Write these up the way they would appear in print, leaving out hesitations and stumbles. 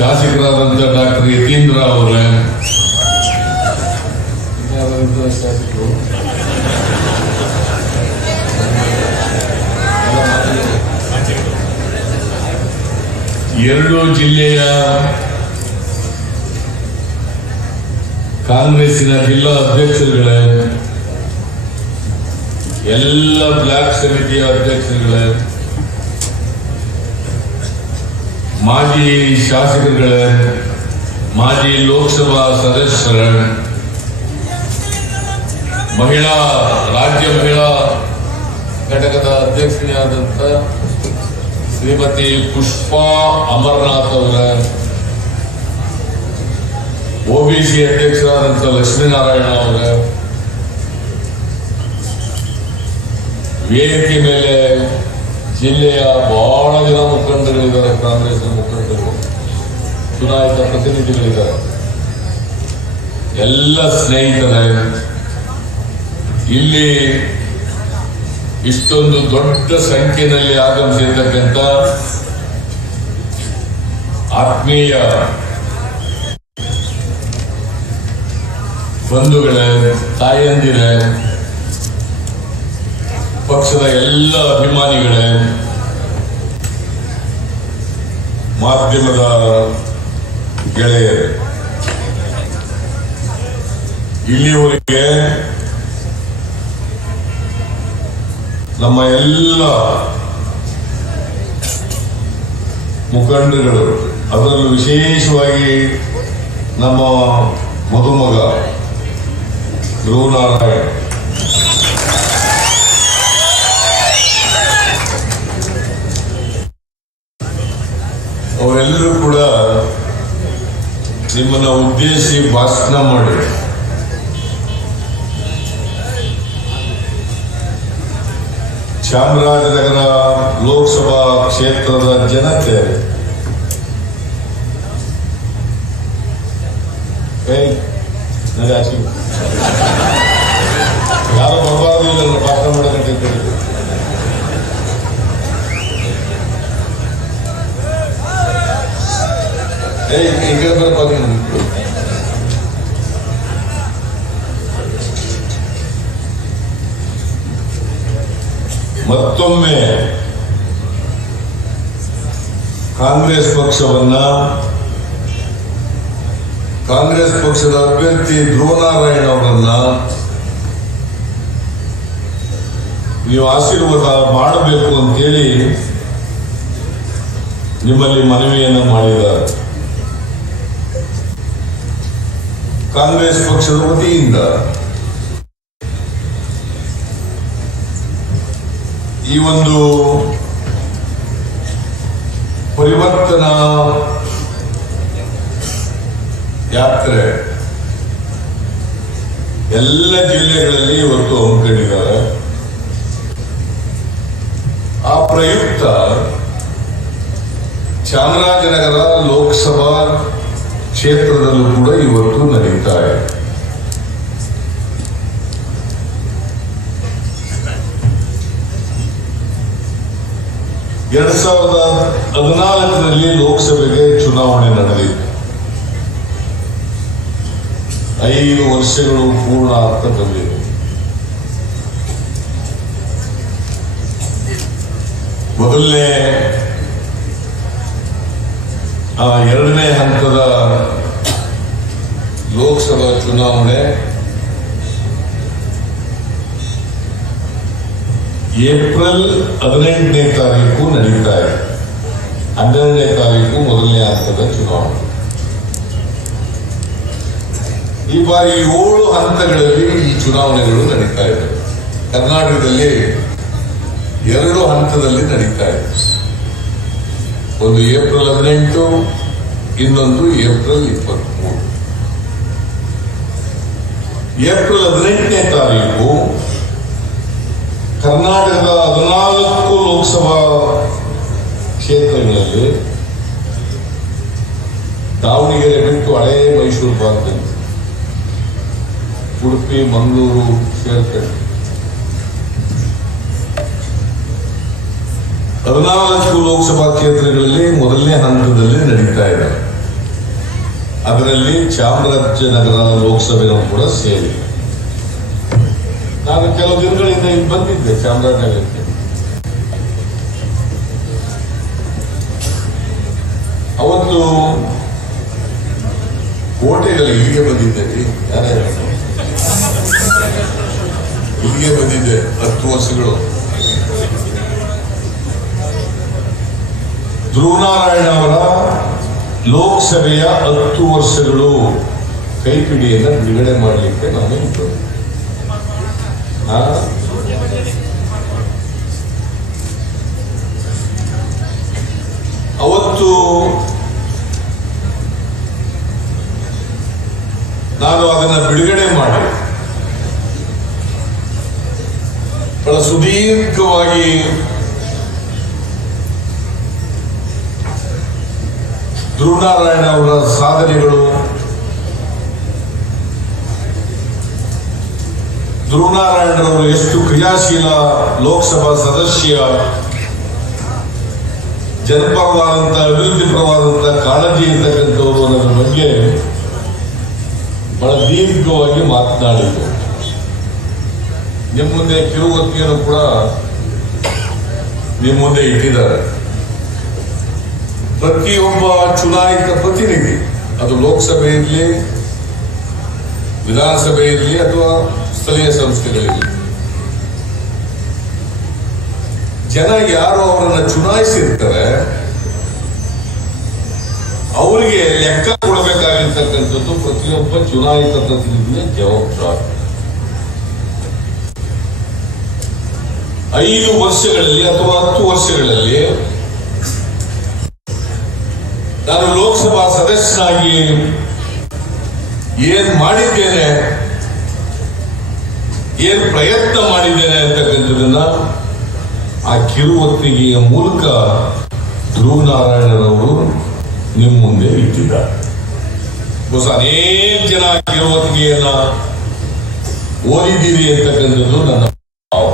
ಶಾಸಕರಾದಂಥ doctor Yathindra ಅವರೇ, ಶಾಸಕರು ಎರಡು ಜಿಲ್ಲೆಯ ಕಾಂಗ್ರೆಸ್ಸಿನ ಜಿಲ್ಲಾ ಅಧ್ಯಕ್ಷರುಗಳೇ, ಎಲ್ಲ ಬ್ಲಾಕ್ ಸಮಿತಿಯ ಅಧ್ಯಕ್ಷರುಗಳೇ, ಮಾಜಿ ಶಾಸಕರುಗಳೇ, ಮಾಜಿ ಲೋಕಸಭಾ ಸದಸ್ಯರೇ, ರಾಜ್ಯ ಮಹಿಳಾ ಘಟಕದ ಅಧ್ಯಕ್ಷರಾದಂಥ ಶ್ರೀಮತಿ ಪುಷ್ಪಾ ಅಮರನಾಥ್ ಅವರ, ಒಬಿಸಿ ಅಧ್ಯಕ್ಷರಾದಂಥ ಲಕ್ಷ್ಮೀನಾರಾಯಣ ಅವರ, ವೇದಿಕೆ ಮೇಲೆ ಜಿಲ್ಲೆಯ ಬಹಳ ಜನ ಮುಖಂಡಗಳಿದ್ದಾರೆ, ಕಾಂಗ್ರೆಸ್ ಮುಖಂಡರು, ಚುನಾಯಿತ ಪ್ರತಿನಿಧಿಗಳಿದ್ದಾರೆ, ಎಲ್ಲ ಸ್ನೇಹಿತರೇ, ಇಲ್ಲಿ ಇಷ್ಟೊಂದು ದೊಡ್ಡ ಸಂಖ್ಯೆಯಲ್ಲಿ ಆಗಮಿಸಿರ್ತಕ್ಕಂಥ ಆತ್ಮೀಯ ಬಂಧುಗಳೇ, ತಾಯಂದಿರೇ, ಪಕ್ಷದ ಎಲ್ಲ ಅಭಿಮಾನಿಗಳೇ, ಮಾಧ್ಯಮದ ಗೆಳೆಯರೇ, ಇಲ್ಲಿಯವರೆಗೆ ನಮ್ಮ ಎಲ್ಲ ಮುಖಂಡರುಗಳು, ಅದರಲ್ಲೂ ವಿಶೇಷವಾಗಿ ನಮ್ಮ ಮದುಮಗ ಧ್ರುವನಾರಾಯಣ್, ಅವರೆಲ್ಲರೂ ಕೂಡ ನಿಮ್ಮನ್ನ ಉದ್ದೇಶಿಸಿ ಭಾಷಣ ಮಾಡಿ ಚಾಮರಾಜನಗರ ಲೋಕಸಭಾ ಕ್ಷೇತ್ರದ ಜನತೆ ಯಾರು ಬರಬಾರದು ಇಲ್ಲ ಭಾಷಣ ಮಾಡೋದಂತ ಈಗ ಮತ್ತೊಮ್ಮೆ ಕಾಂಗ್ರೆಸ್ ಪಕ್ಷವನ್ನ, ಕಾಂಗ್ರೆಸ್ ಪಕ್ಷದ ಅಭ್ಯರ್ಥಿ ಧ್ರುವನಾರಾಯಣ್ ಅವರನ್ನ ನೀವು ಆಶೀರ್ವಾದ ಮಾಡಬೇಕು ಅಂತೇಳಿ ನಿಮ್ಮಲ್ಲಿ ಮನವಿಯನ್ನು ಮಾಡಿದ್ದಾರೆ. ಕಾಂಗ್ರೆಸ್ ಪಕ್ಷದ ವತಿಯಿಂದ ಈ ಒಂದು ಪರಿವರ್ತನಾ ಯಾತ್ರೆ ಎಲ್ಲ ಜಿಲ್ಲೆಗಳಲ್ಲಿ ಇವತ್ತು ಹಮ್ಮಿಕೊಂಡಿದ್ದಾರೆ. ಆ ಪ್ರಯುಕ್ತ ಚಾಮರಾಜನಗರ ಲೋಕಸಭಾ ಕ್ಷೇತ್ರದಲ್ಲೂ ಕೂಡ ಇವತ್ತು ನಡೀತಾ ಇದೆ. ಎರಡ್ 2014 ಲೋಕಸಭೆಗೆ ಚುನಾವಣೆ ನಡೆದಿತ್ತು. 5 ವರ್ಷಗಳು ಪೂರ್ಣ ಆಗ್ತಾ ಬಂದಿದೆ. ಮೊದಲನೇ ಎರಡನೇ ಹಂತದ ಲೋಕಸಭಾ ಚುನಾವಣೆ ಏಪ್ರಿಲ್ 18ನೇ ತಾರೀಕು ನಡೀತಾ ಇದೆ. 12ನೇ ತಾರೀಕು ಮೊದಲನೇ ಹಂತದ ಚುನಾವಣೆ. ಈ ಬಾರಿ 7 ಹಂತಗಳಲ್ಲಿ ಈ ಚುನಾವಣೆಗಳು ನಡೀತಾ ಇದೆ. ಕರ್ನಾಟಕದಲ್ಲಿ 2 ಹಂತದಲ್ಲಿ ನಡೀತಾ ಇದೆ. ಒಂದು ಏಪ್ರಿಲ್ 18, ಇನ್ನೊಂದು ಏಪ್ರಿಲ್ 23. ಏಪ್ರಿಲ್ 18ನೇ ತಾರೀಕು ಕರ್ನಾಟಕದ 14 ಲೋಕಸಭಾ ಕ್ಷೇತ್ರಗಳಲ್ಲಿ ದಾವಣಗೆರೆ ಬಿಟ್ಟು ಹಳೆ ಮೈಸೂರು ಭಾಗದಲ್ಲಿ ಉಡುಪಿ, ಮಂಗಳೂರು ಸೇರ್ಕೊಂಡು 14 ಲೋಕಸಭಾ ಕ್ಷೇತ್ರಗಳಲ್ಲಿ ಮೊದಲನೇ ಹಂತದಲ್ಲಿ ನಡೀತಾ ಇದೆ. ಅದರಲ್ಲಿ ಚಾಮರಾಜನಗರ ಲೋಕಸಭೆಯೂ ಕೂಡ ಸೇರಿ. ನಾನು ಕೆಲವು ದಿನಗಳಿಂದ ಇಲ್ಲಿ ಬಂದಿದ್ದೆ ಚಾಮರಾಜನಗರಕ್ಕೆ. ಅವತ್ತು ಕೋಟೆಗಳು ಇಲ್ಲಿಗೆ ಬಂದಿದ್ದೆ. ಇಲ್ಲಿಗೆ ಬಂದಿದ್ದೆ 10 ವರ್ಷಗಳು. ಧ್ರುವನಾರಾಯಣ ಅವರ ಲೋಕಸಭೆಯ 10 ವರ್ಷಗಳು ಕೈಪಿಡಿಯನ್ನು ಬಿಡುಗಡೆ ಮಾಡಲಿಕ್ಕೆ ನಾನು ಇದ್ದು. ಅವತ್ತು ನಾನು ಅದನ್ನು ಬಿಡುಗಡೆ ಮಾಡಿ ಬಹಳ ಸುದೀರ್ಘವಾಗಿ ಧ್ರುವನಾರಾಯಣ ಅವರ ಸಾಧನೆಗಳು, ಧ್ರುವನಾರಾಯಣರವರು ಎಷ್ಟು ಕ್ರಿಯಾಶೀಲ ಲೋಕಸಭಾ ಸದಸ್ಯ, ಜನಪರವಾದಂಥ ಅಭಿವೃದ್ಧಿ ಪರವಾದಂಥ ಕಾಳಜಿ ಇರ್ತಕ್ಕಂಥವರು ಅನ್ನೋದ್ರ ಬಗ್ಗೆ ಬಹಳ ದೀರ್ಘವಾಗಿ ಮಾತನಾಡಿದರು. ನಿಮ್ಮ ಮುಂದೆ ಕಿರುಹೊತ್ತಿಗೆಯನ್ನು ಕೂಡ ನಿಮ್ಮ ಮುಂದೆ ಇಟ್ಟಿದ್ದಾರೆ. ಪ್ರತಿಯೊಬ್ಬ ಚುನಾಯಿತ ಪ್ರತಿನಿಧಿ, ಅದು ಲೋಕಸಭೆ ಇರಲಿ, ವಿಧಾನಸಭೆ ಇರಲಿ ಅಥವಾ ಸ್ಥಳೀಯ ಸಂಸ್ಥೆಗಳಿರಲಿ, ಜನ ಯಾರು ಅವರನ್ನು ಚುನಾಯಿಸಿರ್ತಾರೆ ಅವರಿಗೆ ಲೆಕ್ಕ ಕೊಡಬೇಕಾಗಿರ್ತಕ್ಕಂಥದ್ದು ಪ್ರತಿಯೊಬ್ಬ ಚುನಾಯಿತ ಪ್ರತಿನಿಧಿಯ ಜವಾಬ್ದಾರಿ. 5 ವರ್ಷಗಳಲ್ಲಿ ಅಥವಾ 10 ವರ್ಷಗಳಲ್ಲಿ ನಾನು ಲೋಕಸಭಾ ಸದಸ್ಯನಾಗಿ ಏನ್ ಮಾಡಿದ್ದೇನೆ, ಏನ್ ಪ್ರಯತ್ನ ಮಾಡಿದ್ದೇನೆ ಅಂತಕ್ಕಂಥದನ್ನ ಆ ಕಿರುಹೊತ್ತಿಗೆಯ ಮೂಲಕ ಧ್ರುವನಾರಾಯಣರವರು ನಿಮ್ಮ ಮುಂದೆ ಇಟ್ಟಿದ್ದಾರೆ. ಅನೇಕ ಜನ ಕಿರುಹೊತ್ತಿಗೆಯನ್ನ ಓದಿದ್ದೀರಿ ಅಂತಕ್ಕಂಥದ್ದು ನನ್ನ ಭಾವ.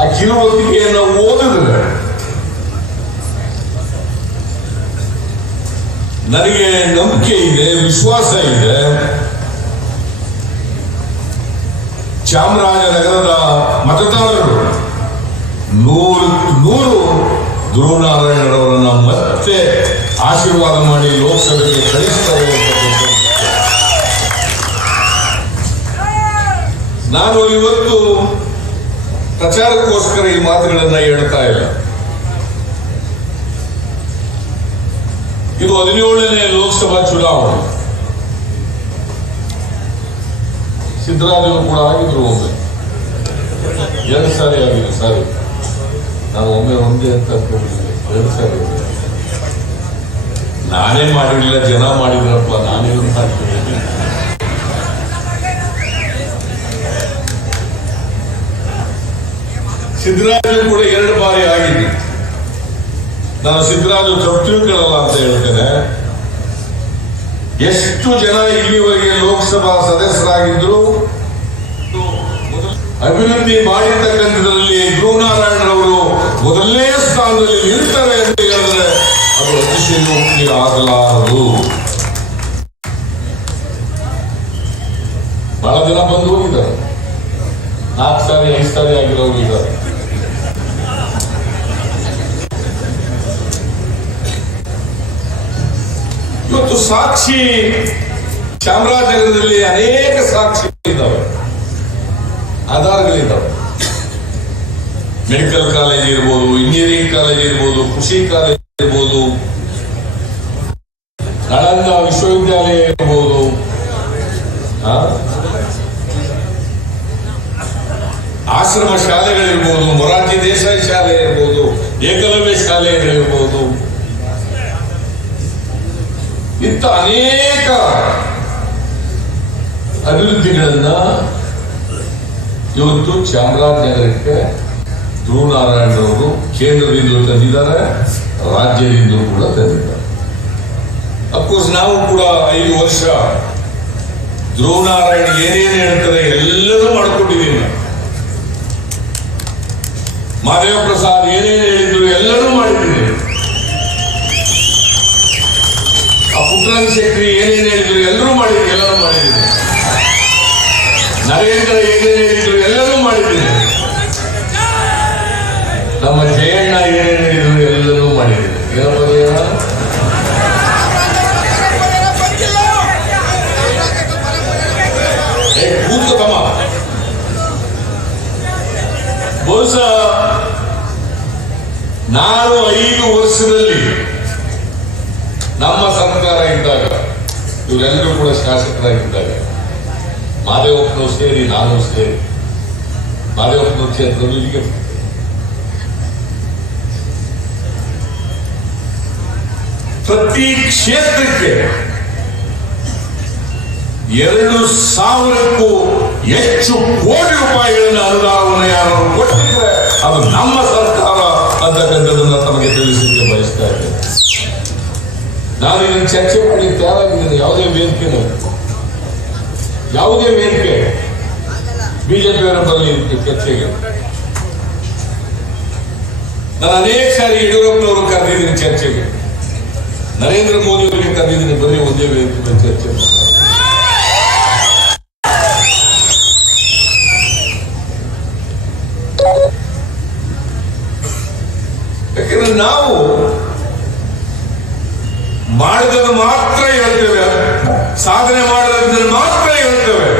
ಆ ಕಿರುಹೊತ್ತಿಗೆಯನ್ನ ಓದಿದ್ರೆ ನನಗೆ ನಂಬಿಕೆ ಇದೆ, ವಿಶ್ವಾಸ ಇದೆ, ಚಾಮರಾಜನಗರದ ಮತದಾರರು 100% ಧ್ರುವನಾರಾಯಣರವರನ್ನ ಮತ್ತೆ ಆಶೀರ್ವಾದ ಮಾಡಿ ಲೋಕಸಭೆಗೆ ಕಳಿಸ್ತಾರೆ. ನಾನು ಇವತ್ತು ಪ್ರಚಾರಕ್ಕೋಸ್ಕರ ಈ ಮಾತುಗಳನ್ನ ಹೇಳ್ತಾ ಇಲ್ಲ. ಇದು 17ನೇ ಲೋಕಸಭಾ ಚುನಾವಣೆ. ಸಿದ್ದರಾಮಯ್ಯ ಕೂಡ ಆಗಿದ್ರು, ಒಮ್ಮೆ 2 ಸಾರಿ ಆಗಿದೆ. ಸಾರಿ, ನಾನು ಒಂದೇ ಅಂತ 2 ಸಾರಿ. ನಾನೇ ಮಾಡಿರಲಿಲ್ಲ, ಜನ ಮಾಡಿದ್ರಪ್ಪ, ನಾನೇನು ಮಾಡ್ತೀನಿ. ಸಿದ್ದರಾಮಯ್ಯ ಕೂಡ 2 ಬಾರಿ ಆಗಿದೆ. ನಾನು ಸಿದ್ದರಾಮಯ್ಯ ತಪ್ಪು ತಿಳ್ಕೊಳ್ಳಲ್ಲ ಅಂತ ಹೇಳ್ತೇನೆ. ಎಷ್ಟು ಜನ ಇಲ್ಲಿವರೆಗೆ ಲೋಕಸಭಾ ಸದಸ್ಯರಾಗಿದ್ರು, ಅಭಿವೃದ್ಧಿ ಮಾಡಿರ್ತಕ್ಕಂಥದ್ರಲ್ಲಿ ಧ್ರುವನಾರಾಯಣರವರು ಮೊದಲನೇ ಸ್ಥಾನದಲ್ಲಿ ನಿಲ್ತಾರೆ ಅಂತ ಹೇಳಿದ್ರೆ ಅದು ಅತಿಶಯೋಕ್ತಿ ಆಗಲಾರದು. ಬಹಳ ಜನ ಬಂದು ಹೋಗಿದ್ದಾರೆ, 4 ಸಾರಿ 5 ಸಾರಿ ಆಗಿರೋರು ಇದ್ದಾರೆ. ಇವತ್ತು ಸಾಕ್ಷಿ ಚಾಮರಾಜನಗರದಲ್ಲಿ ಅನೇಕ ಸಾಕ್ಷಿಗಳಿದ್ದಾವೆ, ಆಧಾರಗಳಿದ್ದಾವೆ. ಮೆಡಿಕಲ್ ಕಾಲೇಜ್ ಇರ್ಬೋದು, ಇಂಜಿನಿಯರಿಂಗ್ ಕಾಲೇಜ್ ಇರ್ಬೋದು, ಕೃಷಿ ಕಾಲೇಜ್ ಇರ್ಬೋದು, ನಳಂದ ವಿಶ್ವವಿದ್ಯಾಲಯ ಇರ್ಬೋದು, ಆಶ್ರಮ ಶಾಲೆಗಳಿರ್ಬೋದು, ಮೊರಾರ್ಜಿ ದೇಸಾಯಿ ಶಾಲೆ ಇರ್ಬೋದು, ಏಕಲವ್ಯ ಶಾಲೆಗಳಿರ್ಬೋದು, ಇಂಥ ಅನೇಕ ಅಭಿವೃದ್ಧಿಗಳನ್ನ ಇವತ್ತು ಚಾಮರಾಜನಗರಕ್ಕೆ ಧ್ರುವನಾರಾಯಣರವರು ಕೇಂದ್ರದಿಂದ ತಂದಿದ್ದಾರೆ, ರಾಜ್ಯದಿಂದ ಕೂಡ ತಂದಿದ್ದಾರೆ. ಅಫ್ಕೋರ್ಸ್ ನಾವು ಕೂಡ 5 ವರ್ಷ ಧ್ರುವನಾರಾಯಣ ಏನೇನು ಹೇಳ್ತಾರೆ ಎಲ್ಲರೂ ಮಾಡ್ಕೊಂಡಿದ್ದೀವಿ. ಮಾದೇವ ಪ್ರಸಾದ್ ಏನೇನು ಹೇಳಿದ್ರು ಎಲ್ಲರೂ ಮಾಡಿದ್ದೀವಿ. ಸುಮಾರು 5 ವರ್ಷದಲ್ಲಿ ನಮ್ಮ ಸರ್ಕಾರ ಇದ್ದಾಗ ಇವರೆಲ್ಲರೂ ಕೂಡ ಶಾಸಕರಾಗಿದ್ದಾಗ ಮಾದೇವಪ್ಪನವರು ಸೇರಿ ನಾನು ಸೇರಿ ಮಾದೇವಪ್ಪನವ್ರ ಕ್ಷೇತ್ರದಲ್ಲಿ ಇಲ್ಲಿಗೆ ಪ್ರತಿ ಕ್ಷೇತ್ರಕ್ಕೆ 2,000ಕ್ಕೂ ಹೆಚ್ಚು ಕೋಟಿ ರೂಪಾಯಿಗಳನ್ನು ಅನುದಾನವನ್ನು ಯಾರು ಕೊಟ್ಟಿದ್ರೆ ಅದು ನಮ್ಮ ಸರ್ಕಾರ ಅಂತಕ್ಕಂಥದ್ದನ್ನು ತಮಗೆ ತಿಳಿಸಲಿಕ್ಕೆ ಬಯಸ್ತಾ ಇದ್ದೇನೆ. ನಾನು ಇದನ್ನು ಚರ್ಚೆ ಮಾಡಲಿಕ್ಕೆ ತಯಾರಾಗಿದ್ದೇನೆ. ಯಾವುದೇ ವೇದಿಕೆ ಬಿಜೆಪಿಯವರ ಬರಲಿ ಚರ್ಚೆಗೆ. ನಾನು ಅನೇಕ ಸಾರಿ ಯಡಿಯೂರಪ್ಪನವರು ಕರೆದಿದ್ದೀನಿ ಚರ್ಚೆಗೆ, ನರೇಂದ್ರ ಮೋದಿ ಅವರಿಗೆ ಕರೆದಿದ್ದೀನಿ, ಬರೀ ಒಂದೇ ವೇದಿಕೆ ಚರ್ಚೆ. ಯಾಕೆಂದ್ರೆ ನಾವು ಮಾಡಿದನ್ನು ಮಾತ್ರ ಹೇಳ್ತೇವೆ, ಸಾಧನೆ ಮಾಡಿದ್ರೆ ಮಾತ್ರ ಹೇಳ್ತೇವೆ.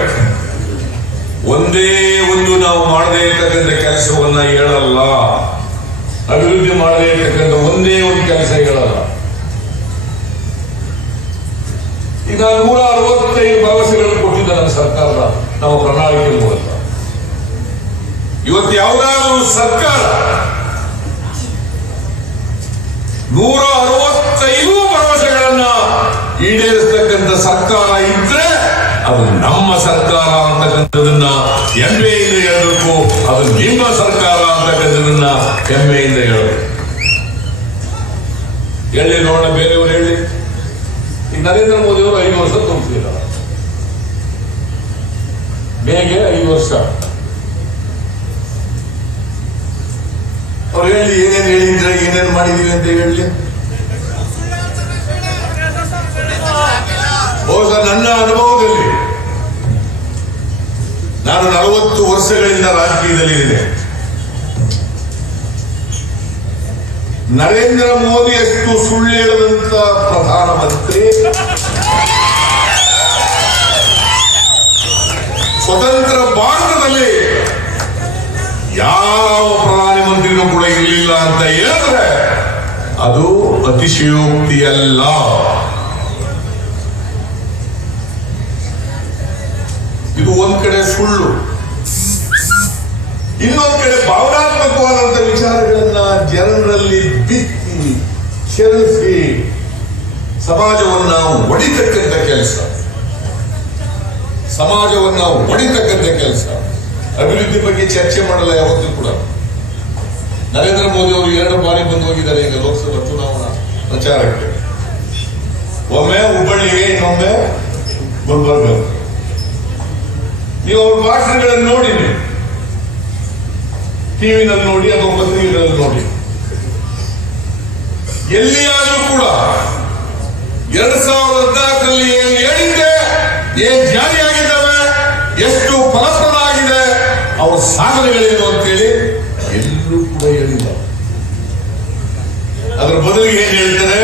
ಒಂದೇ ಒಂದು ನಾವು ಮಾಡದೇ ಇರ್ತಕ್ಕಂಥ ಕೆಲಸವನ್ನ ಹೇಳಲ್ಲ, ಅಭಿವೃದ್ಧಿ ಮಾಡದೇ ಇರ್ತಕ್ಕಂಥ ಒಂದೇ ಒಂದು ಕೆಲಸ ಹೇಳಲ್ಲ. ಈಗ 165 ಭರವಸೆಗಳನ್ನು ಕೊಟ್ಟಿದ್ದ ನಮ್ಮ ಸರ್ಕಾರ ನಮ್ಮ ಪ್ರಣಾಳಿಕೆ ಮೂಲಕ. ಇವತ್ತು ಯಾವುದಾದ್ರೂ ಸರ್ಕಾರ 165 ಭರವಸೆಗಳನ್ನ ಈಡೇರಿಸತಕ್ಕಂಥ ಸರ್ಕಾರ ಇದ್ರೆ ಅದು ನಮ್ಮ ಸರ್ಕಾರ ಅಂತಕ್ಕಂಥದನ್ನ ಹೆಮ್ಮೆಯಿಂದ ಹೇಳಬೇಕು. ಅದು ನಿಮ್ಮ ಸರ್ಕಾರ ಅಂತಕ್ಕಂಥದನ್ನ ಹೆಮ್ಮೆಯಿಂದ ಹೇಳಬೇಕು. ಹೇಳಿ ನೋಡೋಣ, ಬೇರೆಯವರು ಹೇಳಿ. ಈಗ ನರೇಂದ್ರ ಮೋದಿ ಅವರು 5 ವರ್ಷ ತುಂಬಿಸಿಲ್ಲ, ಬೇಗೆ 5 ವರ್ಷ. ಅವ್ರು ಹೇಳಿ ಏನೇನು ಹೇಳಿದ್ರೆ, ಏನೇನು ಮಾಡಿದೀವಿ ಅಂತ ಹೇಳಿ. ಬಹುಶಃ ನನ್ನ ಅನುಭವದಲ್ಲಿ, ನಾನು 40 ವರ್ಷಗಳಿಂದ ರಾಜಕೀಯದಲ್ಲಿದ್ದೇನೆ. ನರೇಂದ್ರ ಮೋದಿಯಷ್ಟು ಸುಳ್ಳು ಹೇಳದಂತ ಪ್ರಧಾನಮಂತ್ರಿ ಸ್ವತಂತ್ರ ಭಾರತದಲ್ಲಿ ಯಾವ ಪ್ರಧಾನಮಂತ್ರಿನೂ ಕೂಡ ಇರಲಿಲ್ಲ ಅಂತ ಹೇಳಿದ್ರೆ ಅದು ಅತಿಶಯೋಕ್ತಿಯಲ್ಲ. ಇದು ಒಂದ್ ಕಡೆ ಸುಳ್ಳು, ಇನ್ನೊಂದ್ ಕಡೆ ಭಾವನಾತ್ಮಕವಾದಂತ ವಿಚಾರಗಳನ್ನ ಜನರಲ್ಲಿ ಬಿತ್ತಿ ಚೆಲ್ಲಿಸಿ ಸಮಾಜವನ್ನ ಒಡಿತಕ್ಕಂಥ ಕೆಲಸ, ಅಭಿವೃದ್ಧಿ ಬಗ್ಗೆ ಚರ್ಚೆ ಮಾಡಲ್ಲ ಯಾವತ್ತೂ ಕೂಡ. ನರೇಂದ್ರ ಮೋದಿ ಅವರು 2 ಬಾರಿ ಬಂದು ಹೋಗಿದ್ದಾರೆ ಈಗ ಲೋಕಸಭಾ ಚುನಾವಣಾ ಪ್ರಚಾರಕ್ಕೆ. ಒಮ್ಮೆ ಹುಬ್ಬಳ್ಳಿಗೆ, ಇನ್ನೊಮ್ಮೆ ಗುಲ್ಬರ್ಗ. ನೀವು ಅವ್ರ ಭಾಷಣಗಳನ್ನು ನೋಡಿ, ಟಿವಿನಲ್ಲಿ ನೋಡಿ ಅಥವಾ ಪತ್ರಿಕೆಗಳಲ್ಲಿ ನೋಡಿ. ಎಲ್ಲಿಯಾದರೂ ಕೂಡ 2014ರಲ್ಲಿ ಏನು ಹೇಳಿದ್ದೆ, ಏನ್ ಜಾರಿಯಾಗಿದ್ದಾವೆ, ಎಷ್ಟು ಫಲಪ್ರದ ಆಗಿದೆ, ಅವ್ರ ಸಾಧನೆಗಳೇನು ಅಂತೇಳಿ ಎಲ್ಲರೂ ಕೂಡ ಹೇಳಿಲ್ಲ. ಅದರ ಬದಲಿಗೆ ಏನ್ ಹೇಳ್ತಾರೆ,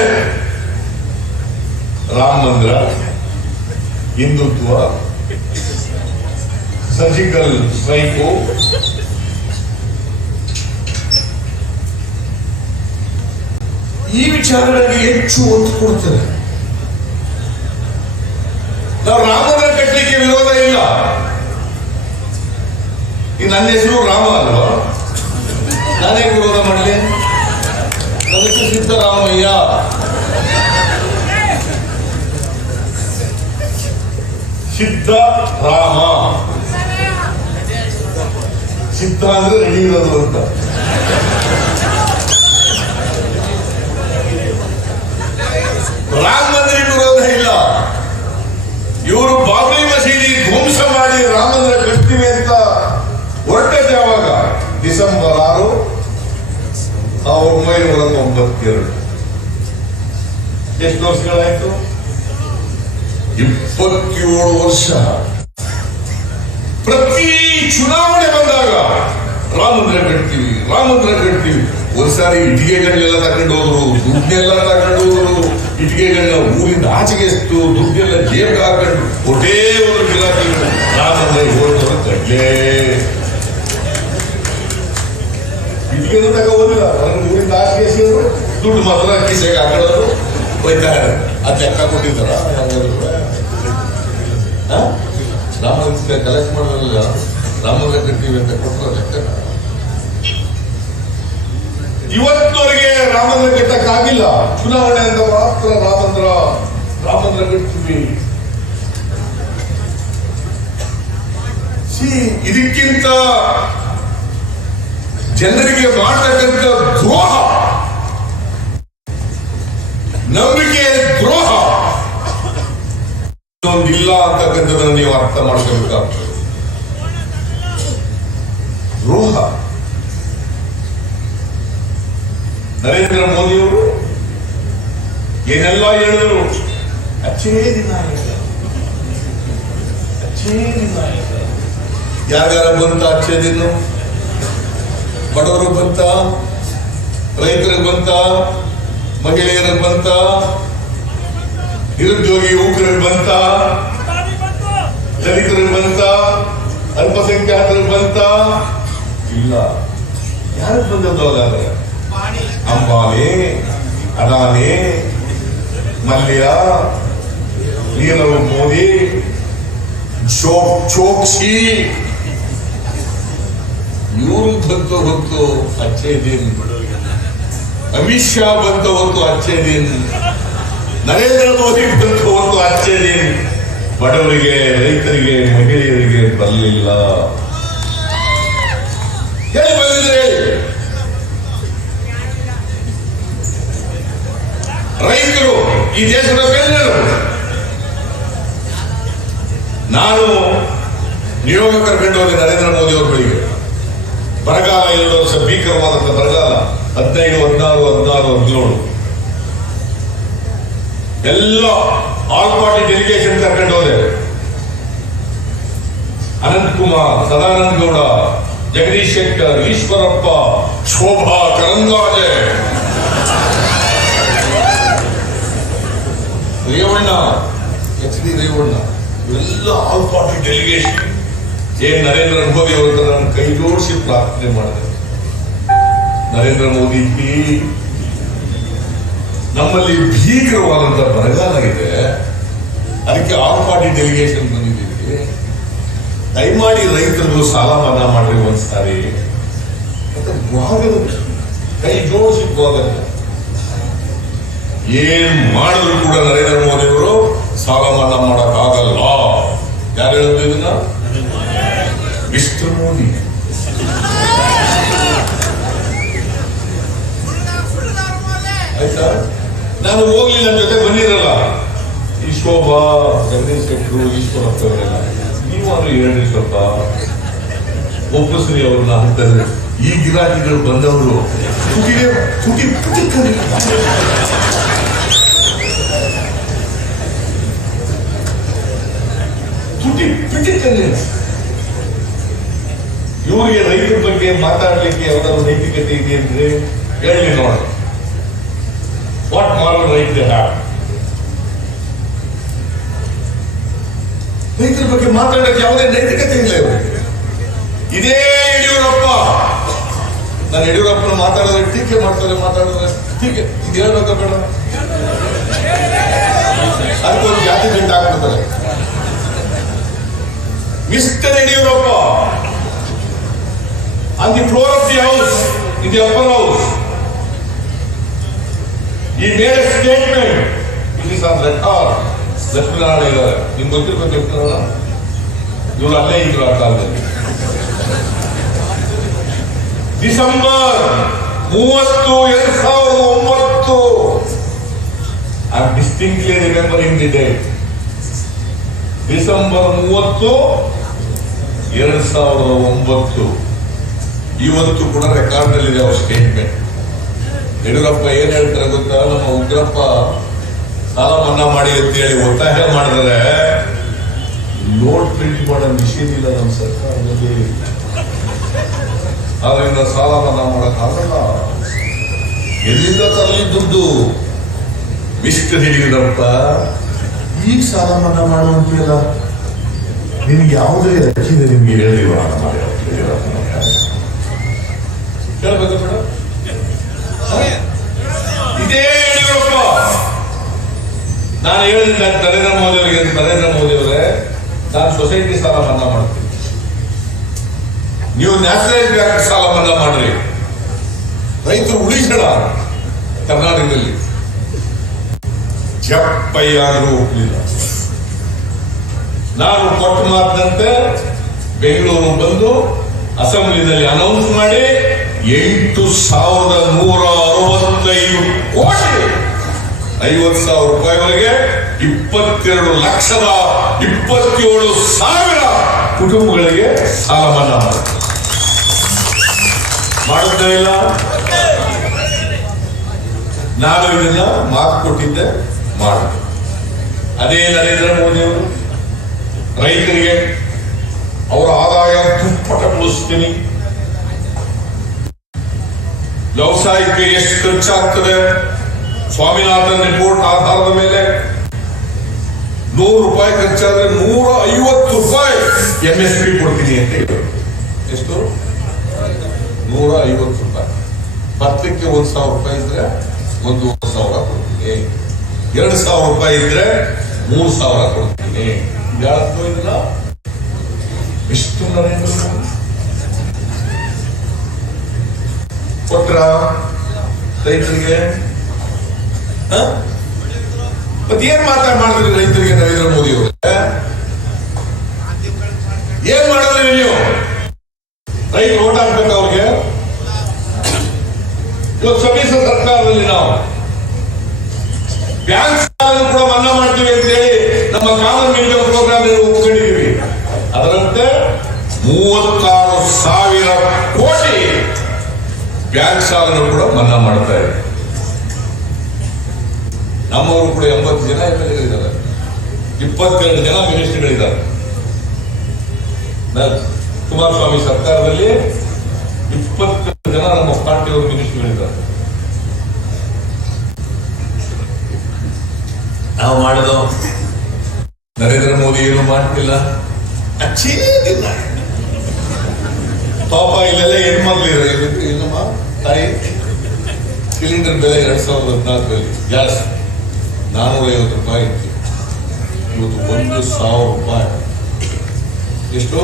ರಾಮ ಮಂದಿರ, ಹಿಂದುತ್ವ, ಸರ್ಜಿಕಲ್ ಸ್ಟ್ರೈಕು, ಈ ವಿಚಾರಗಳಿಗೆ ಹೆಚ್ಚು ಒತ್ತು ಕೊಡ್ತಾರೆ. ನಾವು ರಾಮನ ಕಟ್ಟಲಿಕ್ಕೆ ವಿರೋಧ ಇಲ್ಲ. ಈ ನನ್ನ ಹೆಸರು ರಾಮ ಅಲ್ವಾ, ನಾನೇ ವಿರೋಧ ಮಾಡಲಿ? ನನ್ನ ಹೆಸರು ಸಿದ್ದರಾಮಯ್ಯ. ಸಿದ್ಧ ರಾಮ, ಸಿದ್ಧ ಅಂದ್ರೆ ರೆಡಿ ಇರೋದು ಅಂತ. ರಾಮ ಮಂದಿರ ವಿರೋಧ ಇಲ್ಲ. ಇವರು ಬಾಬ್ರಿ ಮಸೀದಿ ಧ್ವಂಸ ಮಾಡಿ ರಾಮ ಮಂದಿರ ಕಟ್ತೀವಿ ಅಂತ ಹೊರಟದ್ದು ಯಾವಾಗ? ಡಿಸೆಂಬರ್ 6, 1992. ಎಷ್ಟು ವರ್ಷಗಳಾಯ್ತು? 27 ವರ್ಷ. ಪ್ರತಿ ಚುನಾವಣೆ ಬಂದಾಗ ರಾಮ ಮಂದಿರ ಕಟ್ತೀವಿ. ಒಂದ್ಸಾರಿ ಇಟ್ಟಿಗೆಗಳನ್ನೆಲ್ಲ ತಗೊಂಡು ಹೋದ್ರು, ದುಡ್ಡೆಲ್ಲ ತಗೊಂಡು ಹೋದ್ರು. ಇಟ್ಟಿಗೆಗಳನ್ನ ಊರಿಂದ ಆಚೆಗೆ ಎಷ್ಟು ದುಡ್ಡೆಲ್ಲ ಜೇಬಿಗೆ ಹಾಕೊಂಡು ಒಟ್ಟೇ ಒಂದು ಗಿಲಾಕಿ ರಾಮ ಮಂದಿರ ಹೋದವರು ಕಡ್ಲೆ. ಇಟ್ಟಿಗೆನೂ ತಗೋಬೋದಿಲ್ಲ. ನನಗೆ ಊರಿಂದ ಆಚೆ ಎಸೆಯೋದು, ದುಡ್ಡು ಮಾತ್ರ ಕಿಸೆಗೆ ಹಾಕೊಳ್ಳೋದು, ಹೋಯ್ತಾರೆ. ಅದು ಲೆಕ್ಕ ಕೊಟ್ಟಿದ್ದಾರ ರಾಮಂದ್ರ ಕಲೆಕ್ಟ್ ಮಾಡೋದಿಲ್ಲ, ರಾಮಂದ್ರ ಕಟ್ತೀವಿ ಅಂತ ಕೊಟ್ಟರು ಲೆಕ್ಕ. ಇವತ್ತವರೆಗೆ ರಾಮಂದ್ರ ಕಟ್ಟಕ್ಕಾಗಿಲ್ಲ. ಚುನಾವಣೆ ಅಂತ ಮಾತ್ರ ರಾಮಂದ್ರ ಕಟ್ತೀವಿ. ಇದಕ್ಕಿಂತ ಜನರಿಗೆ ಮಾಡತಕ್ಕಂಥ ದ್ರೋಹ, ನಂಬಿಕೆ ದ್ರೋಹ ಇಲ್ಲ ಅಂತಕ್ಕಂಥದ್ದನ್ನು ನೀವು ಅರ್ಥ ಮಾಡ್ಕೋಬೇಕಾಗ್ತದೆ. ದ್ರೋಹ. ನರೇಂದ್ರ ಮೋದಿಯವರು ಏನೆಲ್ಲ ಹೇಳಿದರು, ಅಚ್ಚೇ ದಿನ ಯಾರ್ಯಾರ ಬಂತ ಅಚ್ಚೇ ದಿನ? ಬಡವರು ಬಂತ, ರೈತರಿಗೆ ಬಂತ, ಮಹಿಳೆಯರಿಗೆ ಬಂತ, ನಿರುದ್ಯೋಗಿ ಯುವಕರಿಗೆ ಬಂತ, ದಲಿತರಿಗೆ ಬಂತ, ಅಲ್ಪಸಂಖ್ಯಾತರಿಗೆ ಬಂತ? ಇಲ್ಲ. ಯಾರಿಗೆ ಬಂದದ್ದು ಹಾಗಾದ್ರೆ? ಅಂಬಾನಿ, ಅದಾನಿ, ಮಲ್ಯ, ನೀರವ್ ಮೋದಿ, ಚೋಕ್ಸಿ, ಇವರು ಬಂತ ಹೊತ್ತು ಅಚ್ಚೇ ದಿನ. ಅಮಿತ್ ಶಾ ಬಂತ ಹೊತ್ತು ಅಚ್ಚೇ ದಿನ. ನರೇಂದ್ರ ಮೋದಿ ಬಂತ ಹೊತ್ತು ಅಚ್ಚೇ ದಿನ. ಬಡವರಿಗೆ, ರೈತರಿಗೆ, ಮಹಿಳೆಯರಿಗೆ ಬರಲಿಲ್ಲ. ಹೇಳಿ ಬಂದಿದ್ರೆ ರೈತರು ಈ ದೇಶದ ಬೆನ್ನೆಲುಬು. ನಾನು ನಿಯೋಗ ಕರ್ಕೊಂಡು ಹೋಗಿ ನರೇಂದ್ರ ಮೋದಿ ಅವ್ರ ಬಳಿಗೆ. ಬರಗಾಲ 2 ವರ್ಷ, ಭೀಕರವಾದಂತಹ ಬರಗಾಲ, 15, 16, 16, 17 ಎಲ್ಲ ಆಲ್ ಪಾರ್ಟಿ ಡೆಲಿಗೇಷನ್ ಕರ್ಕೊಂಡು ಹೋದೆ. ಅನಂತಕುಮಾರ್, ಸದಾನಂದ ಗೌಡ, ಜಗದೀಶ್ ಶೆಟ್ಟರ್, ಈಶ್ವರಪ್ಪ, ಶೋಭಾ ಕರಂದ್ಲಾಜೆ, ರೇವಣ್ಣ, ಎಚ್ ಡಿ ರೇವಣ್ಣ, ಇವೆಲ್ಲ all party delegation. Narendra Modi ಅವರ ನಾನು ಕೈ ಜೋಡಿಸಿ ಪ್ರಾರ್ಥನೆ ಮಾಡಿದೆ. ನರೇಂದ್ರ ಮೋದಿ, ನಮ್ಮಲ್ಲಿ ಭೀಕರವಾದಂತ ಬರಗಾಲ ಇದೆ, ಅದಕ್ಕೆ ಆಲ್ ಪಾರ್ಟಿ ಡೆಲಿಗೇಷನ್ ಬಂದಿದ್ದೀವಿ. ದಯಮಾಡಿ ರೈತರದು ಸಾಲ ಮನ್ನಾ ಮಾಡ್ರಿ ಒಂದ್ಸಾರಿ ಅಂತ ಕೈ ಜೋಡಿಸಿ ಹೋಗಲ್ಲ. ಏನ್ ಮಾಡಿದ್ರು ಕೂಡ ನರೇಂದ್ರ ಮೋದಿ ಅವರು ಸಾಲ ಮನ್ನಾ ಮಾಡಕ್ ಆಗಲ್ಲ. ಯಾರು ಹೇಳಿದ್ರು ಇದನ್ನ? ಮಿಸ್ಟರ್ ಮೋದಿ. ಆಯ್ತಾ? ನಾನು ಹೋಗ್ಲಿ, ನನ್ನ ಜೊತೆ ಬಂದಿರಲ್ಲ ಈ ಶೋಭಾ, ಜಗದೀಶ್ ಶೆಟ್ಟರು, ಈಶ್ವರಪ್ಪ ಅವರೆಲ್ಲ. ನೀವಾದ್ರು ಹೇಳ್ರಿ ಸ್ವಲ್ಪ, ಒಪ್ಪಿಸ್ರಿ ಅವ್ರನ್ನ ಅಂತಂದ್ರೆ. ಈ ಗಿರಾಕಿಗಳು ಬಂದವರು ಇವರಿಗೆ ರೈತರ ಬಗ್ಗೆ ಮಾತಾಡ್ಲಿಕ್ಕೆ ಯಾವ್ದಾದ್ರು ನೈತಿಕತೆ ಇದೆ ಅಂದ್ರೆ ಹೇಳಿ ನೋಡ. What moral right they have? ರೈತರ ಬಗ್ಗೆ ಮಾತಾಡಕ್ಕೆ ಯಾವುದೇ ನೈತಿಕತೆ ಇಲ್ಲ ಇವರಿಗೆ. ಇದೇ ಯಡಿಯೂರಪ್ಪ, ನಾನು ಯಡಿಯೂರಪ್ಪನ ಮಾತಾಡಿದ್ರೆ ಟೀಕೆ ಮಾತಾಡಿದ್ರೆ ಟೀಕೆ. ಇದು ಹೇಳ್ಬೇಕ ಬೇಡ? ಅದಕ್ಕೊಂದು ಜಾತಿ ದಂಡ ಹಾಕ್ಬಿಡ್ತಾರೆ. Mister Yediyurappa on the floor of the house, in the upper house, he made a statement. It is on record. Lakshminarayana ಇದ್ದಾರೆ, ನಿಮ್ಗೆ ಗೊತ್ತಿರ್ಬೇಕು. ಇವರು ಅಲ್ಲೇ ಇದ್ರು ಆ ಕಾಲದಲ್ಲಿ. December 30, 2009. I am distinctly remembering the date. December 30, 2009. ಇವತ್ತು ಕೂಡ ರೆಕಾರ್ಡ್ ನಲ್ಲಿದೆ ಅವ್ರ ಸ್ಟೇಟ್ಮೆಂಟ್. ಯಡಿಯೂರಪ್ಪ ಏನ್ ಹೇಳ್ತಾರೆ ಗೊತ್ತಾ? ನಮ್ಮ ಉಗ್ರಪ್ಪ ಸಾಲ ಮನ್ನಾ ಮಾಡಿ ಅಂತೇಳಿ ಒತ್ತಾಯ ಮಾಡಿದ್ರೆ ನೋಟ್ ಪ್ರಿಂಟ್ ಮಾಡೋ ಮಿಷಿನ್ ಇಲ್ಲ ನಮ್ಮ ಸರ್ಕಾರದಲ್ಲಿ, ಆದ್ರಿಂದ ಸಾಲ ಮನ್ನಾ ಮಾಡಕ್ ಆಗಲ್ಲ. ಎಲ್ಲಿಂದ ತರಲಿ ದುಡ್ಡು? ಮಿಸ್ಟರ್ ಯಡಿಯೂರಪ್ಪ, ಈಗ ಸಾಲ ಮನ್ನಾ ಮಾಡುವಂತಿಲ್ಲ, ನಿಮ್ಗೆ ಯಾವುದೇ ರಚಿದೆ ನಿಮ್ಗೆ ಹೇಳಿಲ್ವ? ಹೇಳ್ಬೇಕು ಮೇಡಮ್. ಇದೇ ಯಡಿಯೂರಪ್ಪ ನಾನು ಹೇಳಿದ್ದೆ ನರೇಂದ್ರ ಮೋದಿ ಅವರಿಗೆ, ನರೇಂದ್ರ ಮೋದಿ ಅವರೇ ನಾನು ಸೊಸೈಟಿ ಸಾಲ ಮನ್ನಾ ಮಾಡ್ತೀನಿ, ನೀವು ನ್ಯಾಷನಲೈಸ್ ಬ್ಯಾಂಕ್ ಸಾಲ ಮನ್ನಾ ಮಾಡ್ರಿ, ರೈತರು ಉಳಿಸೋಣ. ಕರ್ನಾಟಕದಲ್ಲಿ ಜಪ್ಪಯ್ಯ ಆದರೂ ಒಪ್ಪಲಿಲ್ಲ. ನಾನು ಕೊಟ್ಟ ಮಾತಿನಂತೆ ಬೆಂಗಳೂರು ಬಂದು ಅಸೆಂಬ್ಲಿನಲ್ಲಿ ಅನೌನ್ಸ್ ಮಾಡಿ 8,165 ಕೋಟಿ 50,000 ರೂಪಾಯಿವರೆಗೆ 22,27,000 ಕುಟುಂಬಗಳಿಗೆ ಸಾಲ ಮನ್ನಾ ಮಾಡುತ್ತಾ ಇಲ್ಲ. ನಾನು ಇದನ್ನ ಮಾತು ಕೊಟ್ಟಿದ್ದೆ ಮಾಡಿದೆ. ಅದೇ ನರೇಂದ್ರ ಮೋದಿ ಅವರು ರೈತರಿಗೆ ಅವರ ಆದಾಯ ದುಪ್ಪಟಗೊಳಿಸ್ತೀನಿ, ವ್ಯವಸಾಯಕ್ಕೆ ಎಷ್ಟು ಖರ್ಚಾಗ್ತದೆ ಸ್ವಾಮಿನಾಥನ್ ರಿಪೋರ್ಟ್ ಆಧಾರದ ಮೇಲೆ ₹100 ಖರ್ಚಾದ್ರೆ ₹150 MSP ಕೊಡ್ತೀನಿ ಅಂತ ಹೇಳಿದ್ರು. ಎಷ್ಟು? ₹150. ಭತ್ತಕ್ಕೆ ₹1,000 ಇದ್ರೆ ₹1,000 ಕೊಡ್ತೀನಿ, ₹2,000 ಇದ್ರೆ ₹3,000 ಕೊಡ್ತೀನಿ. ಯಾರತ್ತೋ ಇದನ್ನ ಎಷ್ಟು ನರೇಂದ್ರ ಕೊಟ್ರ ರೈತರಿಗೆ? ಮತ್ತೇನ್ ಮಾಡಿದ್ರಿ ರೈತರಿಗೆ ನರೇಂದ್ರ ಮೋದಿ ಅವರು? ಏನ್ ಮಾಡಿದ್ರಿ ನೀವು? ರೈತರು ಓಟ್ ಹಾಕ್ಬೇಕು ಅವ್ರಿಗೆ. ಇವತ್ತು ಸಮ್ಮಿಶ್ರ ಸರ್ಕಾರದಲ್ಲಿ ನಾವು ಬ್ಯಾಂಕ್ ಸಾಲ ಕೂಡ ಮನ್ನಾ ಮಾಡ್ತೀವಿ ಅಂತ ಹೇಳಿ ನಮ್ಮ ಕಾಮನ್ ಮಿನಿಮಮ್ ಪ್ರೋಗ್ರಾಮ್ ಒಪ್ಕೊಂಡಿದ್ದೀವಿ. ಅದರಂತೆ 36,000 ಕೋಟಿ ಬ್ಯಾಂಕ್ ಸಾಲನ್ನು ಕೂಡ ಮನ್ನಾ ಮಾಡ್ತಾ ಇದೆ. ನಮ್ಮವರು ಕೂಡ 80 ಜನ MLA-ಗಳಿದ್ದಾರೆ, 22 ಜನ ಮಿನಿಸ್ಟರ್ಗಳಿದ್ದಾರೆ. ಕುಮಾರಸ್ವಾಮಿ ಸರ್ಕಾರದಲ್ಲಿ 22 ಜನ ನಮ್ಮ ಪಾರ್ಟಿಯವರು ಮಿನಿಸ್ಟರ್ಗಳಿದ್ದಾರೆ. ನಾವು ಮಾಡೋದು ನರೇಂದ್ರ ಮೋದಿ ಏನು ಮಾಡ್ತಿಲ್ಲ, ಅಚ್ಚೇದಿಲ್ಲ. ಪಾಪ ಇಲ್ಲೆಲ್ಲ ಹೆಣ್ಮಕ್ಳಿದ್ದಾರೆ. ಏನಮ್ಮ ತಾಯಿ, ಸಿಲಿಂಡರ್ ಬೆಲೆ 2014ರಲ್ಲಿ ಗ್ಯಾಸ್ ₹450 ಇತ್ತು, ಇವತ್ತು ₹1,000. ಎಷ್ಟು?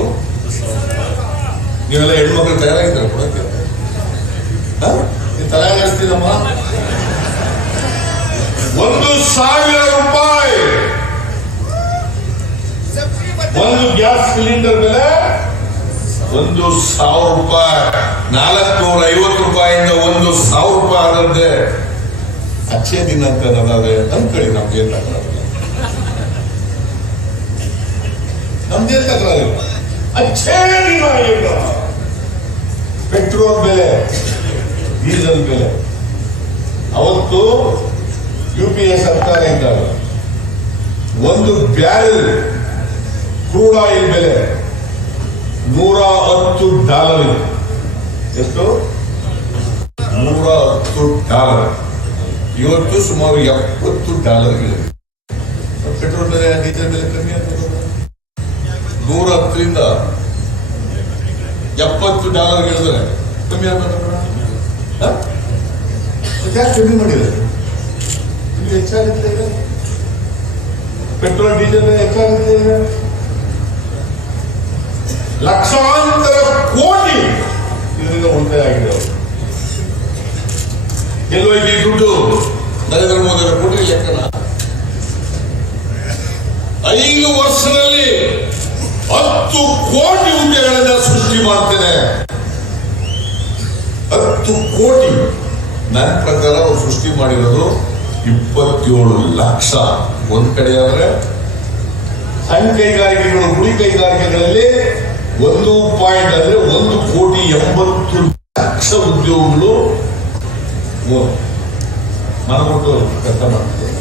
ನೀವೆಲ್ಲ ಹೆಣ್ಮಕ್ಳು ತಯಾರಾಗಿದ್ದಾರೆ ಕೊಡಕ್ಕೆ? ತಯಾರಾಗಿಸ್ತೀನಮ್ಮ. ₹1,000 ಒಂದು ಗ್ಯಾಸ್ ಸಿಲಿಂಡರ್ ಬೆಲೆ ₹1,000. ₹450 ₹1,000 ಆದಂತೆ ಅಚ್ಚೇ ದಿನ ಅಂತ ಅನ್ನೋದಾದ್ರೆ ಅನ್ಕೊಳ್ಳಿ, ನಮ್ಗೆ ತಕರಾರಿಲ್ಲ, ನಮ್ದೇನ್ ತಕರಾರಿಲ್ಲ. ಅಚ್ಚೇ ದಿನ ಈಗ ಪೆಟ್ರೋಲ್ ಬೆಲೆ, ಡೀಸೆಲ್ ಬೆಲೆ ಅವತ್ತು UPA ಸರ್ಕಾರ ಇದ್ದಾಗ ಒಂದು ಬ್ಯಾರೆಲ್ ಕ್ರೂಡ್ ಆಯಿಲ್ ಬೆಲೆ $110 ಇತ್ತು. ಎಷ್ಟು? $110. ಇವತ್ತು ಸುಮಾರು $70 ಇದೆ. ಪೆಟ್ರೋಲ್ ಬೆಲೆ, ಡೀಸೆಲ್ ಬೆಲೆ ಕಮ್ಮಿ ಆಗ್ತದೆ. 110ರಿಂದ $70 ಹೇಳಿದ್ರೆ ಕಮ್ಮಿ ಆಗ್ತದೆ. ಯಾಕೆ ಕಮ್ಮಿ ಮಾಡಿದ್ದಾರೆ? ಹೆಚ್ಚಾಗುತ್ತೆ ಈಗ ಪೆಟ್ರೋಲ್ ಡೀಸೆಲ್ ಹೆಚ್ಚಾಗುತ್ತೆ. ಈಗ ಲಕ್ಷಾಂತರ ಕೋಟಿ ಇದರಿಂದ ಉಳಿತಾಯ ಆಗಿದೆ. ಅವರು ಎಲ್ಲೋಯ್ತು ಈ ದುಡ್ಡು? ನರೇಂದ್ರ ಮೋದಿ ಅವರು ಕೊಟ್ಟರೆ ಲೆಕ್ಕನ 5 ವರ್ಷದಲ್ಲಿ 10 ಕೋಟಿ ಹುದ್ದೆಗಳನ್ನ ಸೃಷ್ಟಿ ಮಾಡ್ತೇನೆ. 10 ಕೋಟಿ. ನನ್ನ ಪ್ರಕಾರ ಅವರು ಸೃಷ್ಟಿ ಮಾಡಿರೋದು 27 ಲಕ್ಷ. ಒಂದ್ ಕಡೆ ಆದ್ರೆ ಸಣ್ಣ ಕೈಗಾರಿಕೆಗಳು, ಗುಡಿ ಕೈಗಾರಿಕೆಗಳಲ್ಲಿ 1.80 ಉದ್ಯೋಗಗಳು ಮನಗೊಟ್ಟು ಕೆಲಸ ಮಾಡ್ತಾರೆ.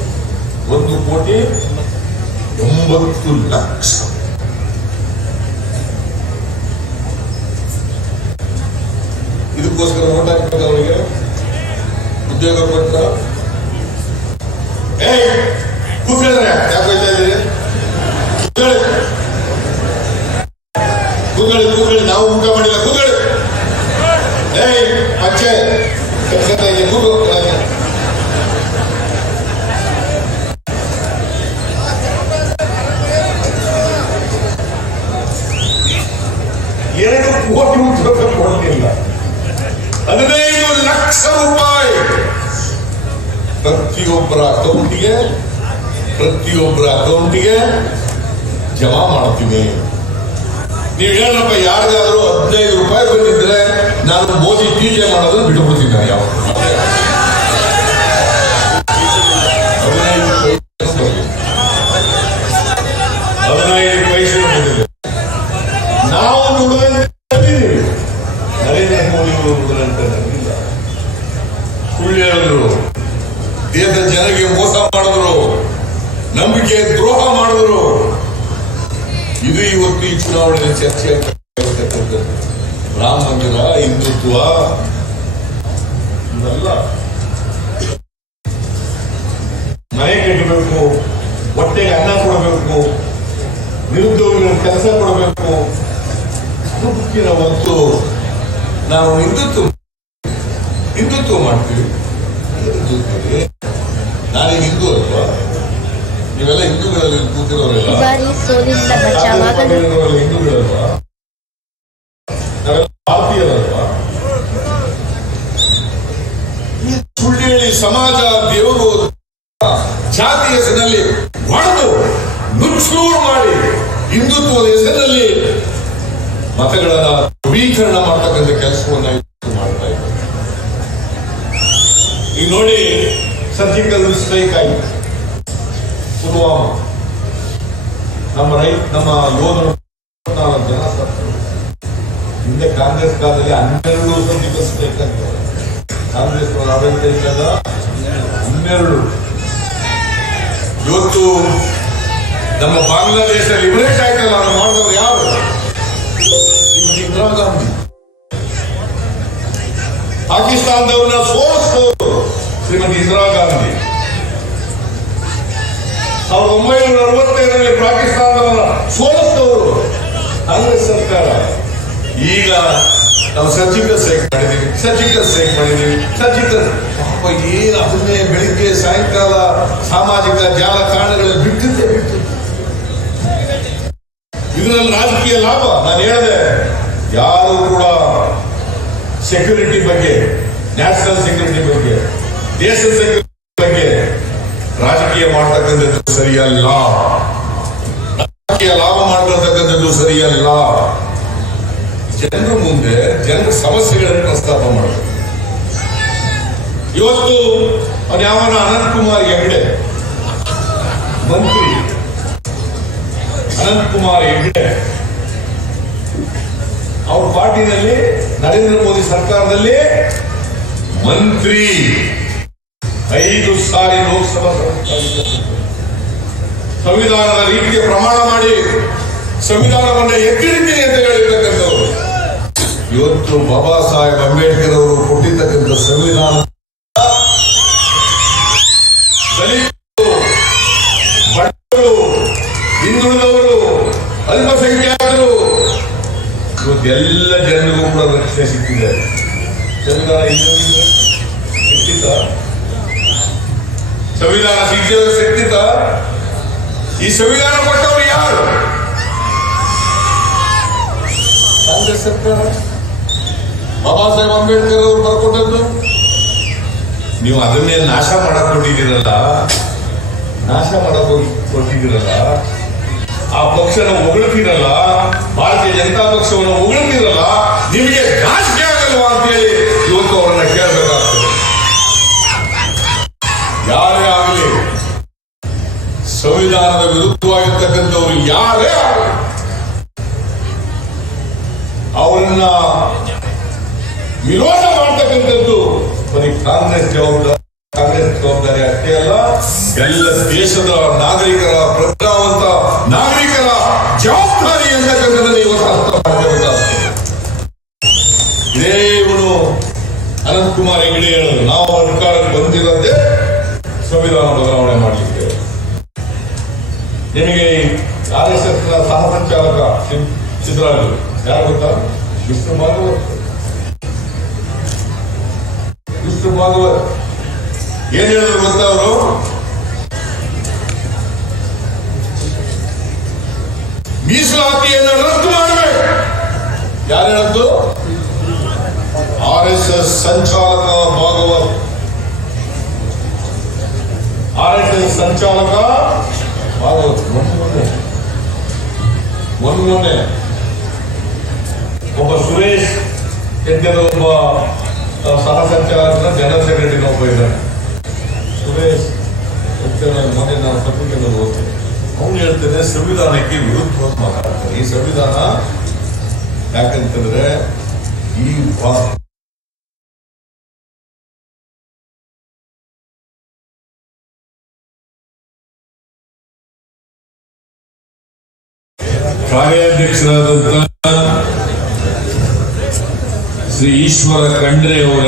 1,80,00,000. ಇದಕ್ಕೋಸ್ಕರ ಓಟ್ ಹಾಕ್ಬೇಕು, ಅವರಿಗೆ ಉದ್ಯೋಗ ಕೊಟ್ಟ. ಕೂತ್ಕೊಂಡ್ರೆ ಯಾಕೆ ಹೋಯ್ತಾ ಇದ್ದೀರಿ? ಕೂತ್ಕೊಳ್ಳಿ, ನಾವು ಊಟ ಮಾಡಿಲ್ಲ, ಕೂತ್ಕೊಳ್ಳಿ. ಪ್ರತಿಯೊಬ್ಬರ ಅಕೌಂಟಿಗೆ ಜಮಾ ಮಾಡ್ತೀನಿ. ನೀವು ಹೇಳಪ್ಪ, ಯಾರಿಗಾದ್ರೂ 15 ರೂಪಾಯಿ ಬಂದಿದ್ರೆ ನಾನು ಮೋದಿ ಟೀಕೆ ಮಾಡೋದನ್ನು ಬಿಟ್ಟುಬಿಡ್ತೀನಿ. ಯಾವ 15 ಪೈಸೆ ಬಂದಿದೆ. ನಾವು ನುಡಿದಂತೆ ನರೇಂದ್ರ ಮೋದಿ ಅವರು ನುಡಿದಂತೆ ನಡೀಲ್ಲ. ಸುಳ್ಳು ಹೇಳಿದ್ರು, ದೇಶದ ಜನರಿಗೆ ಮೋಸ ಮಾಡಿದ್ರು, ನಂಬಿಕೆ ದ್ರೋಹ ಮಾಡಿದ್ರು. ಇದು ಇವತ್ತು ಈ ಚುನಾವಣೆ ಚರ್ಚೆ ಆಗ್ತಕ್ಕಂಥದ್ದು. ರಾಮ ಮಂದಿರ, ಹಿಂದುತ್ವ ಇದೆಲ್ಲ ಮನೆ ಕಟ್ಟಬೇಕು, ಹೊಟ್ಟೆಗೆ ಅನ್ನ ಕೊಡಬೇಕು, ನಿರುದ್ಯೋಗಿಗಳ ಕೆಲಸ ಕೊಡಬೇಕು. ಅದು ಮುಖ್ಯ. ಹೊತ್ತು ನಾವು ಹಿಂದುತ್ವ ಮಾಡ್ತೀವಿ. ನಾನೇ ಹಿಂದೂ ಅಲ್ವಾ? ನೀವೆಲ್ಲ ಹಿಂದೂಗಳಲ್ಲಿ ಕೂತಿರೋರೆಲ್ಲ ಹಿಂದೂಗಳಲ್ವಾ? ನಾವೆಲ್ಲ ಭಾರತೀಯರಲ್ವಾ? ಈ ಸುಳ್ಳು ಹೇಳಿ ಸಮಾಜ, ದೇವರು, ಜಾತಿ ಹೆಸರಿನಲ್ಲಿ ಹೊಡೆದು ನುಚ್ಚೂರು ಮಾಡಿ ಹಿಂದುತ್ವದ ಹೆಸರಿನಲ್ಲಿ ಮತಗಳನ್ನ ಧ್ರುವೀಕರಣ ಮಾಡ್ತಕ್ಕಂಥ ಕೆಲಸವನ್ನ ಮಾಡ್ತಾ ಇದ್ದಾರೆ. ಈಗ ನೋಡಿ, ಸರ್ಜಿಕಲ್ ಸ್ಟ್ರೈಕ್ ಆಯಿತು ಪುಲ್ವಾಮ. ನಮ್ಮ ಯೋಧರು 14 ಜನ ಸತ್ತರು. ಹಿಂದೆ ಕಾಂಗ್ರೆಸ್ ಕಾಲದಲ್ಲಿ 12 ಸರ್ಜಿಕಲ್ ಸ್ಟ್ರೈಕ್ ಆಗ್ತದೆ. ಕಾಂಗ್ರೆಸ್ ಆಡಳಿತ ಇದ್ದಾಗ 12. ಇವತ್ತು ನಮ್ಮ ಬಾಂಗ್ಲಾದೇಶ ಲಿಬರೇಟ್ ಆಯ್ತಲ್ಲ, ನಾವು ಮಾಡಿದವರು ಯಾರು? ಇಂದಿರಾ ಗಾಂಧಿ. ಪಾಕಿಸ್ತಾನದವ್ರನ್ನ ಸೋಲಿಸಿದವರು ಶ್ರೀಮತಿ ಇಂದಿರಾ ಗಾಂಧಿ. 1965ರಲ್ಲಿ ಪಾಕಿಸ್ತಾನದವರನ್ನ ಸೋಲಿಸಿದವರು ಕಾಂಗ್ರೆಸ್ ಸರ್ಕಾರ. ಈಗ ನಾವು ಸರ್ಜಿಕಲ್ ಸ್ಟ್ರೈಕ್ ಮಾಡಿದ್ದೀವಿ. ಪಾಪ ಏನು ಅದನ್ನೇ ಬೆಳಿಗ್ಗೆ ಸಾಯಂಕಾಲ ಸಾಮಾಜಿಕ ಜಾಲತಾಣಗಳಲ್ಲಿ ಬಿಟ್ಟಿದ್ದೆ. ಇದರಲ್ಲಿ ರಾಜಕೀಯ ಲಾಭ. ನಾನು ಹೇಳಿದೆ, ಯಾರು ಕೂಡ ಸೆಕ್ಯೂರಿಟಿ ಬಗ್ಗೆ, ನ್ಯಾಷನಲ್ ಸೆಕ್ಯೂರಿಟಿ ಬಗ್ಗೆ, ದೇಶದ ಸೆಕ್ಯೂರಿಟಿ ಬಗ್ಗೆ ರಾಜಕೀಯ ಮಾಡ್ತಕ್ಕಂಥದ್ದು ಸರಿಯಲ್ಲ. ರಾಜಕೀಯ ಲಾಭ ಮಾಡ್ಕೊಳ್ತಕ್ಕಂಥದ್ದು ಸರಿಯಲ್ಲ. ಜನರ ಮುಂದೆ ಜನರ ಸಮಸ್ಯೆಗಳನ್ನು ಪ್ರಸ್ತಾಪ ಮಾಡಬೇಕು. ಇವತ್ತು ಅವನ ಅನಂತಕುಮಾರ್ ಹೆಗ್ಡೆ ಮಂತ್ರಿ, ಅನಂತಕುಮಾರ್ ಹೆಗ್ಡೆ ಅವ್ರ ಪಾರ್ಟಿನಲ್ಲಿ ನರೇಂದ್ರ ಮೋದಿ ಸರ್ಕಾರದಲ್ಲಿ ಮಂತ್ರಿ, 5 ಸಾರಿ ಲೋಕಸಭಾ ಸಂವಿಧಾನದ ರೀತಿಗೆ ಪ್ರಮಾಣ ಮಾಡಿ ಸಂವಿಧಾನವನ್ನು ಎತ್ತಿಡ್ತೀನಿ ಅಂತ ಹೇಳಿರ್ತಕ್ಕಂಥವ್ರು. ಇವತ್ತು ಬಾಬಾ ಸಾಹೇಬ್ ಅಂಬೇಡ್ಕರ್ ಅವರು ಕೊಟ್ಟಿರ್ತಕ್ಕಂಥ ಸಂವಿಧಾನ ದಲಿತರು, ಬಡವರು, ಹಿಂದುಳಿದವರು, ಅಲ್ಪಸಂಖ್ಯಾತರು, ಇವತ್ತೆಲ್ಲ ಜನರಿಗೂ ಕೂಡ ರಕ್ಷಣೆ ಸಿಕ್ಕಿದೆ. ಸಂವಿಧಾನ ಸಿಕ್ಕಿದ್ದ, ಸಂವಿಧಾನ ಸಿಕ್ಕಿದ್ದ. ಈ ಸಂವಿಧಾನ ಕೊಟ್ಟವರು ಯಾರು? ಕಾಂಗ್ರೆಸ್ ಸರ್ಕಾರ. ಬಾಬಾ ಸಾಹೇಬ್ ಅಂಬೇಡ್ಕರ್ ಅವರು ಬರ್ಕೊಟ್ಟದ್ದು. ನೀವು ಅದನ್ನೇ ನಾಶ ಮಾಡಕ್ ಕೊಟ್ಟಿದ್ದೀರಲ್ಲ, ಆ ಪಕ್ಷನ ಹೊಗಳ್ತೀರಲ್ಲ, ಭಾರತೀಯ ಜನತಾ ಪಕ್ಷವನ್ನು ಹೊಗಳ್ತೀರಲ್ಲ, ನಿಮಗೆ ನಾಚಿಕೆ ಆಗಲ್ವಾ ಅಂತೇಳಿ ಇವತ್ತು ಅವರನ್ನ ಕೇಳಬೇಕಾಗ್ತದೆ. ಯಾರೇ ಆಗಲಿ, ಸಂವಿಧಾನದ ವಿರುದ್ಧವಾಗಿರ್ತಕ್ಕಂಥವ್ರು ಯಾರೇ ಆಗಲಿ, ಅವರನ್ನ ವಿರೋಧ ಮಾಡ್ತಕ್ಕಂಥದ್ದು ಬರೀ ಕಾಂಗ್ರೆಸ್ ಜವಾಬ್ದಾರಿ ಅಷ್ಟೇ ಅಲ್ಲ, ಎಲ್ಲ ದೇಶದ ನಾಗರಿಕರ, ಪ್ರಜ್ಞಾವಂತ ನಾಗರಿಕರ ಜವಾಬ್ದಾರಿ ಅಂತಕ್ಕಂಥದ್ದನ್ನು ಇವತ್ತು ಅರ್ಥ ಮಾಡಬೇಕಾಗ್ತದೆ. ಇದೇ ಇವನು ಅನಂತಕುಮಾರ್ ಹೆಗಡೆ ಹೇಳೋದು, ನಾವು ಅಧಿಕಾರಕ್ಕೆ ಬಂದಿರೋದೇ ಸಂವಿಧಾನ ಬದಲಾವಣೆ ಮಾಡಲಿಕ್ಕೆ. ನಿಮಗೆ RSS ಸಹ ಸಂಚಾಲಕ ಸಿದ್ದರಾಮಯ್ಯ ಯಾರು ಗೊತ್ತಾ? ವಿಷ್ಣು ಭಾಗವತ್ ಏನ್ ಹೇಳಿದ್ರು ಗೊತ್ತಾ? ಅವರು ಮೀಸಲಾತಿಯನ್ನು ರದ್ದು ಮಾಡಬೇಕು. ಯಾರು ಹೇಳದ್ದು? RSS ಸಂಚಾಲಕ ಭಾಗವತ್. RSS ಸಂಚಾಲಕ ಮೊನ್ನೆ ಒಬ್ಬ ಸುರೇಶ್ ಎಂತೆದ ಒಬ್ಬ ಸಹ ಸಂಚಾಲಕನ ಜನರಲ್ ಸೆಕ್ರೆಟರಿ ಒಬ್ಬ ಇದ್ದಾನೆ. ಸುರೇಶ್ ಮೊನ್ನೆ ನಾನು ಪತ್ರಿಕೆಯಲ್ಲಿ ಓದ್ತೇನೆ. ಅವನು ಹೇಳ್ತೇನೆ ಸಂವಿಧಾನಕ್ಕೆ ವಿರುದ್ಧವಾಗಿ ಮಾತಾಡ್ತಾರೆ. ಈ ಸಂವಿಧಾನ ಯಾಕಂತಂದ್ರೆ ಈ ಕಾರ್ಯಾಧ್ಯಕ್ಷರಾದಂತಹ ಶ್ರೀ ಈಶ್ವರ ಖಂಡ್ರೆ ಅವರ